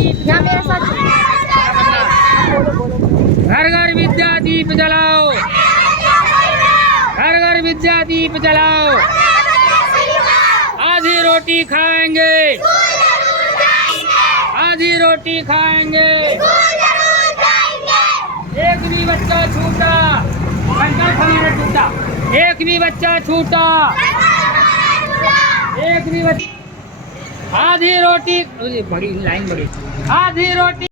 दीप यहाँ मेरे साथ घर घर विद्या दीप जलाओ, घर घर विद्या दीप जलाओ। आधी रोटी खाएंगे, आधी रोटी खाएंगे। एक भी बच्चा छूटा, एक भी बच्चा छूटा, एक भी बच्चा। आधी रोटी बड़ी लाइन बड़ी, आधी रोटी